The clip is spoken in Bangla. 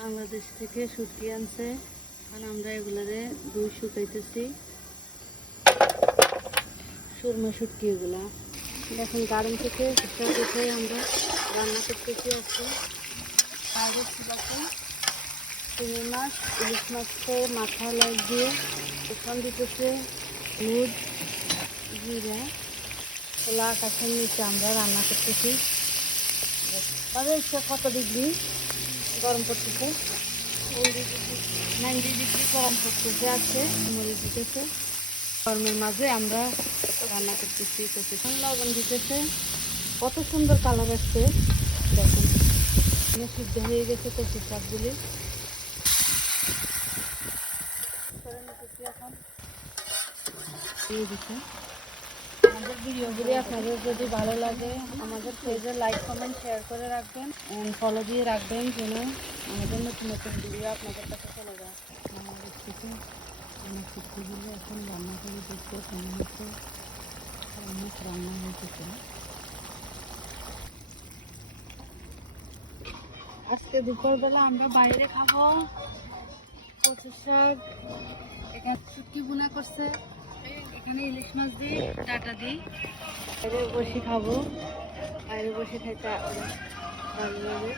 বাংলাদেশ থেকে শুটকি আনছে, কারণ আমরা এগুলারে দুই শুকাইতেছি। সুরমা শুটকি এগুলা দেখুন গার্ডেন থেকে উঠে আমরা রান্না করতেছি। আজকে বাইরে দেখুন চিংড়ি মাছ, ইলিশ মাছের মাথা লাগ দিয়ে ওখান দিতেছে হলুদ, জিরা, খোলা আকাশের নিচে আমরা রান্না করতেছি। কত ডিগ্রি গরম করতেছে, 90 ডিগ্রি গরম করতেছে। আছে মরিচ দিতেছে, গরমের মাঝে আমরা রান্না করতেছি। কচি লবণ দিতেছে, কত সুন্দর কালার আসছে দেখুন। সিদ্ধ হয়ে গেছে কচি শাকগুলি। এখন আমাদের ভিডিওগুলি আপনাদের যদি ভালো লাগে আমাদের পেজে লাইক কমেন্ট শেয়ার করে রাখবেন, ফলো দিয়ে রাখবেন যেন আমাদের নতুন নতুন ভিডিও আপনাদের কাছে চলে যায়। আমাদের থেকে আমার শুটকিগুলো এখন রান্না করে দেখতে কেমন হচ্ছে। অনেক রান্না হয়েছে। আজকে দুপুরবেলা আমরা বাইরে খাবো কচু শাক, এখানে শুটকি ভুনা করছে, এখানে ইলিশ মাছ দিই, ডাটা দিই। বাইরে বসে খাবো, বাইরে বসে খাইতে ভালো লাগে।